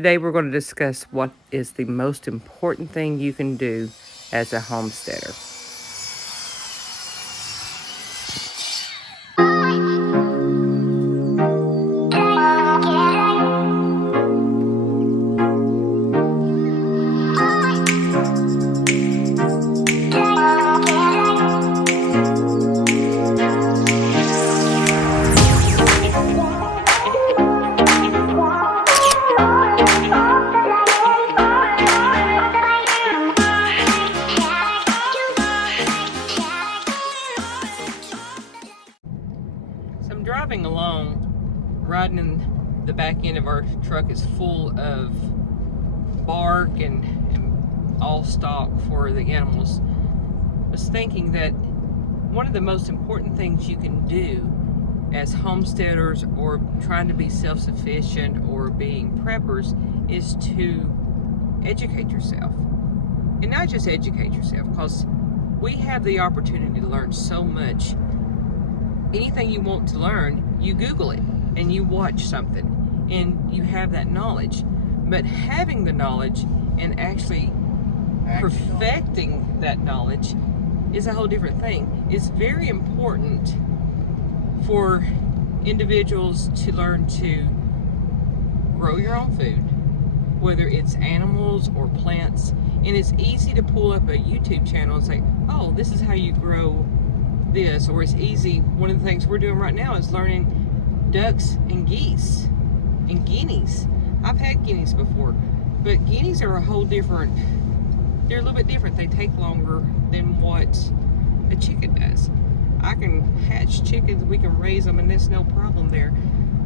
Today we're going to discuss what is the most important thing you can do as a homesteader. So I'm driving along, riding in the back end of our truck is full of bark and all stock for the animals. I was thinking that one of the most important things you can do as homesteaders or trying to be self-sufficient or being preppers is to educate yourself. And not just educate yourself, because we have the opportunity to learn so much. Anything you want to learn, you Google it and you watch something and you have that knowledge. But having the knowledge and actually perfecting that knowledge is a whole different thing. It's very important for individuals to learn to grow your own food, whether it's animals or plants. And it's easy to pull up a YouTube channel and say, oh, this is how you grow this. Or it's easy, one of the things we're doing right now is learning ducks and geese and guineas. I've had guineas before, but guineas are a whole different, they're a little bit different. They take longer than what a chicken does. I can hatch chickens, we can raise them, and there's no problem there.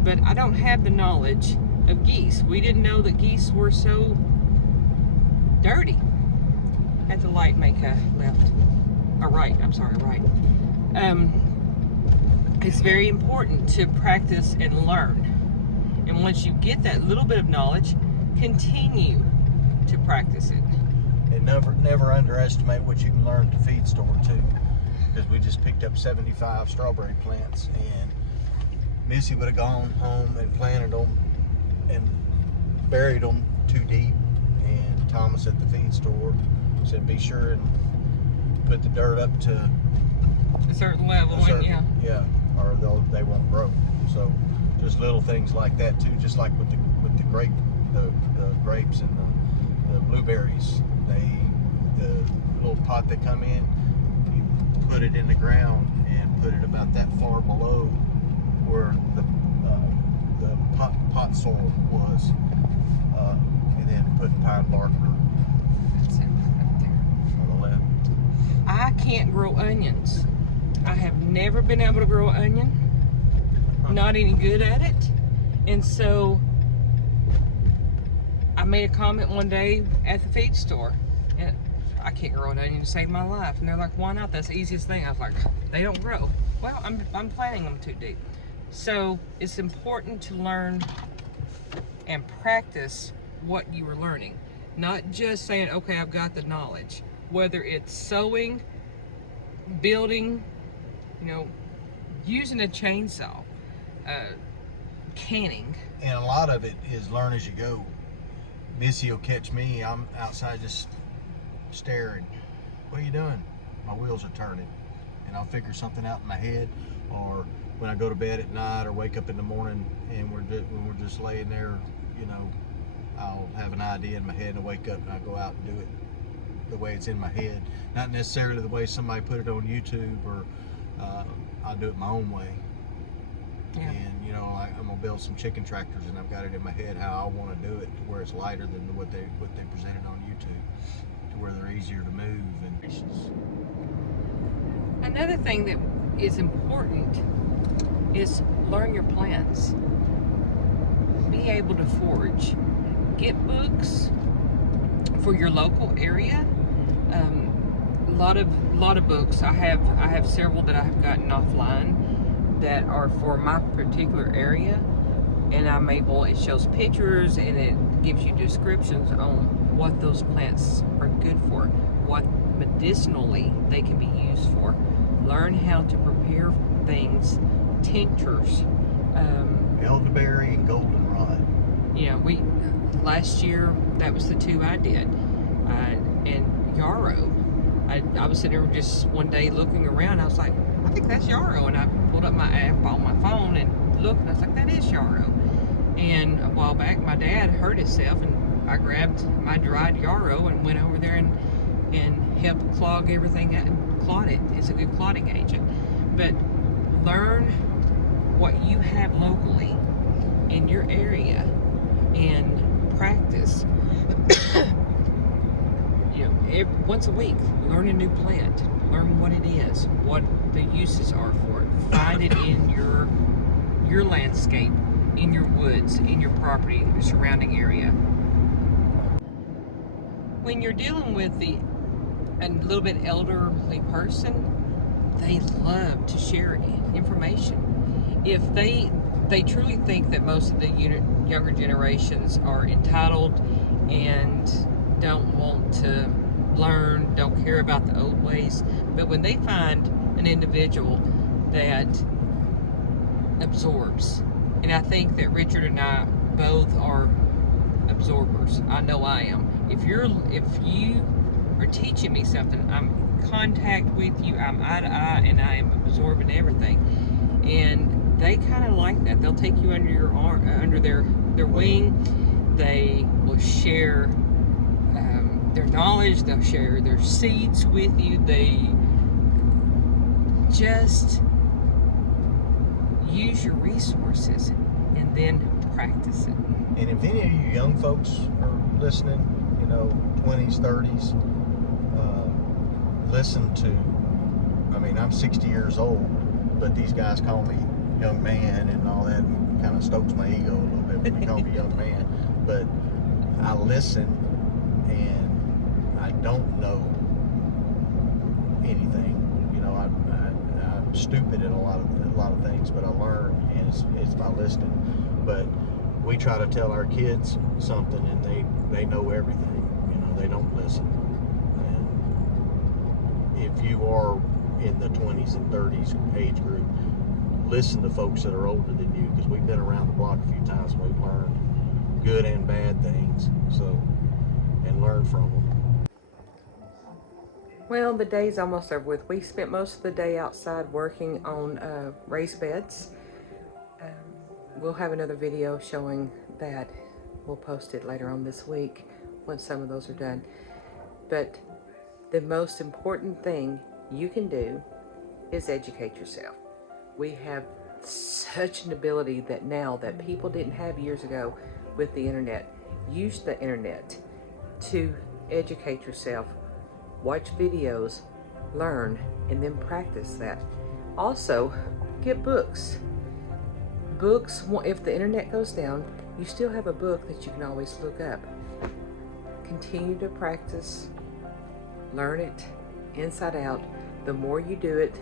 But I don't have the knowledge of geese. We didn't know that geese were so dirty. Had the light make a left, or right, I'm sorry, right. It's very important to practice and learn. And once you get that little bit of knowledge, continue to practice it. And never underestimate what you can learn at the feed store too. Because we just picked up 75 strawberry plants, and Missy would have gone home and planted them and buried them too deep. And Thomas at the feed store said, be sure and put the dirt up to A certain level, yeah, or they won't grow. So just little things like that too. Just like with the grapes and the blueberries, the little pot they come in, you put it in the ground and put it about that far below where the pot soil was, and then put pine bark That's it right there. on the left. I can't grow onions. I have never been able to grow an onion. Not any good at it. And so I made a comment one day at the feed store, and I can't grow an onion to save my life. And they're like, why not? That's the easiest thing. I was like, they don't grow. Well, I'm planting them too deep. So it's important to learn and practice what you are learning. Not just saying, okay, I've got the knowledge. Whether it's sewing, building, using a chainsaw, canning. And a lot of it is learn as you go. Missy will catch me, I'm outside just staring. What are you doing? My wheels are turning. And I'll figure something out in my head, or when I go to bed at night or wake up in the morning and when we're just laying there, I'll have an idea in my head and I wake up and I go out and do it the way it's in my head. Not necessarily the way somebody put it on YouTube, or I'll do it my own way. Yeah. And I'm gonna build some chicken tractors, and I've got it in my head how I want to do it to where it's lighter than what they presented on YouTube, to where they're easier to move. And Another thing that is important is learn your plants. Be able to forage. Get books for your local area. A lot of books. I have several that I have gotten offline that are for my particular area, and it shows pictures and it gives you descriptions on what those plants are good for, what medicinally they can be used for. Learn how to prepare things, tinctures. elderberry and goldenrod. You know, last year, that was the 2 I did. And yarrow. I was sitting there just one day looking around. I was like, I think that's yarrow. And I pulled up my app on my phone and looked, and I was like, that is yarrow. And a while back, my dad hurt himself, and I grabbed my dried yarrow and went over there and helped clog everything out and clot it. It's a good clotting agent. But learn what you have locally in your area and practice. You know, once a week, learn a new plant. Learn what it is, what the uses are for it. Find it in your landscape, in your woods, in your property, the surrounding area. When you're dealing with a little bit elderly person, they love to share information. If they truly think that most of the younger generations are entitled and don't want to learn, don't care about the old ways, but when they find an individual that absorbs, and I think that Richard and I both are absorbers. I know I am. If you are teaching me something, I'm in contact with you, I'm eye to eye, and I am absorbing everything. And they kind of like that. They'll take you under your arm, under their wing. They will share their knowledge. They'll share their seeds with you. They just use your resources and then practice it. And if any of you young folks are listening, you know, 20s, 30s, listen to, I mean, I'm 60 years old, but these guys call me young man and all that, and kind of stokes my ego a little bit when they call me young man. But I listen, and I don't know anything. You know, I'm stupid at a lot of things, but I learn, and it's by listening. But we try to tell our kids something, and they know everything. You know, they don't listen. And if you are in the 20s and 30s age group, listen to folks that are older than you, because we've been around the block a few times and we've learned good and bad things. So, and learn from them. Well, the day's almost over with. We spent most of the day outside working on raised beds. We'll have another video showing that. We'll post it later on this week once some of those are done. But the most important thing you can do is educate yourself. We have such an ability that now that people didn't have years ago with the internet. Use the internet to educate yourself. Watch videos, learn, and then practice that. Also, get books. Books, if the internet goes down, you still have a book that you can always look up. Continue to practice, learn it inside out. The more you do it,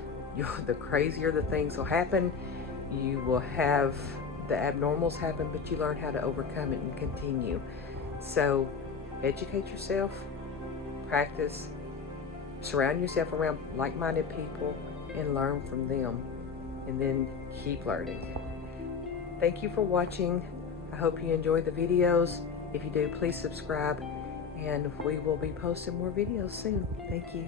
the crazier the things will happen. You will have the abnormals happen, but you learn how to overcome it and continue. So educate yourself, practice, surround yourself around like-minded people and learn from them, and then keep learning. Thank you for watching. I hope you enjoyed the videos. If you do, please subscribe, and we will be posting more videos soon. Thank you.